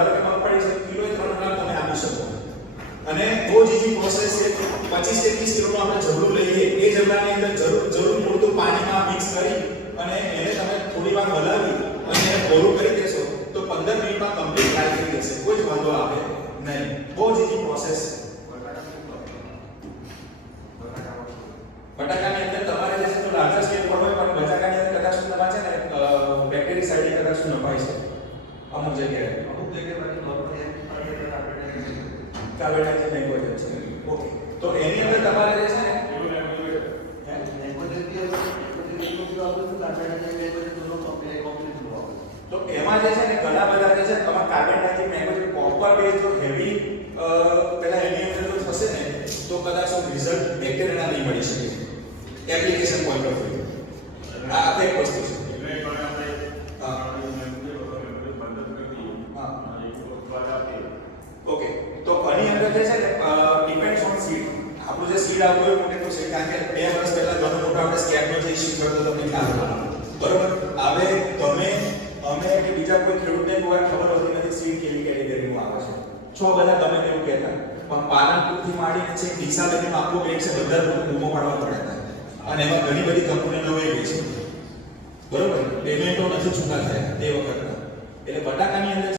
ધારો કે મગફળી છે કિલો 3 ગ્રામ તમે આપી શકો અને બહુ જ ઈઝી પ્રોસેસ છે 25 કે 30 કિલોનું આપણે જબલું લઈએ એ જબલાની અંદર જરૂર પૂરતું પાણીમાં મિક્સ કરી અને એને તમે થોડી વાર હલાવી અને એને કોરું કરી દેશો તો 15 મિનિટમાં કમ્પ્લીટ ડ્રાય થઈ જશે કોઈ જ વાંધો આવે નહીં બહુ જ ઈઝી પ્રોસેસ બટાકાની અંદર તમારે જે છે તો લાર્જર સ્કેલ પર હોય પણ બટાકાની અંદર કદાચ તમારે છે ને બેક્ટેરિસાઇડ કદાચ નપાય છે અમુક જગ્યાએ કાર્બોહાઈડ્રેટ મેંગો છે ઓકે તો એની અંદર તમારે જે છે ને તો એમાં જે છે ને ઘણા બધા જે છે તમારા કાર્બોહાઈડ્રેટ મેંગો જે કોપર બેઝ જો હેવી પેલા એની અંદર જો થશે ને તો કદાચ રિઝલ્ટ બેક્ટેરિયાના નહીં મળી શકે એપ્લિકેશન પોઈન્ટ ઓફ વ્યૂ આ એક વસ્તુ છે ઓકે તો આની અંદર જે છે ને ડિપેન્ડ્સ ઓન સીડ આપણું જે સીડ આવતું હોય પોટેટો સીડ કારણ કે 2 વર્ષ પહેલા ઘણો મોટો આપણે સ્કેપનો જે ઇશ્યુ થયો તો તમને ખ્યાલ બરોબર હવે તમે અમે કે બીજા કોઈ ખેડૂતને કોઈ ખબર હોતી નથી સીડ કેવી કેટેગરીમાં આવે છે છો બધા ગમે તેવું કહેતા પણ પાલનપુરથી માંડીને છે ડીસા લગીનું આખું બેગ છે બધા ડૂમો પાડવા પડતા અને એમાં ઘણી બધી કંપનીઓ નવાઈ ગઈ છે બરોબર પેમેન્ટો નથી ચૂકા થયા તે વખતના એટલે બટાકાની અંદર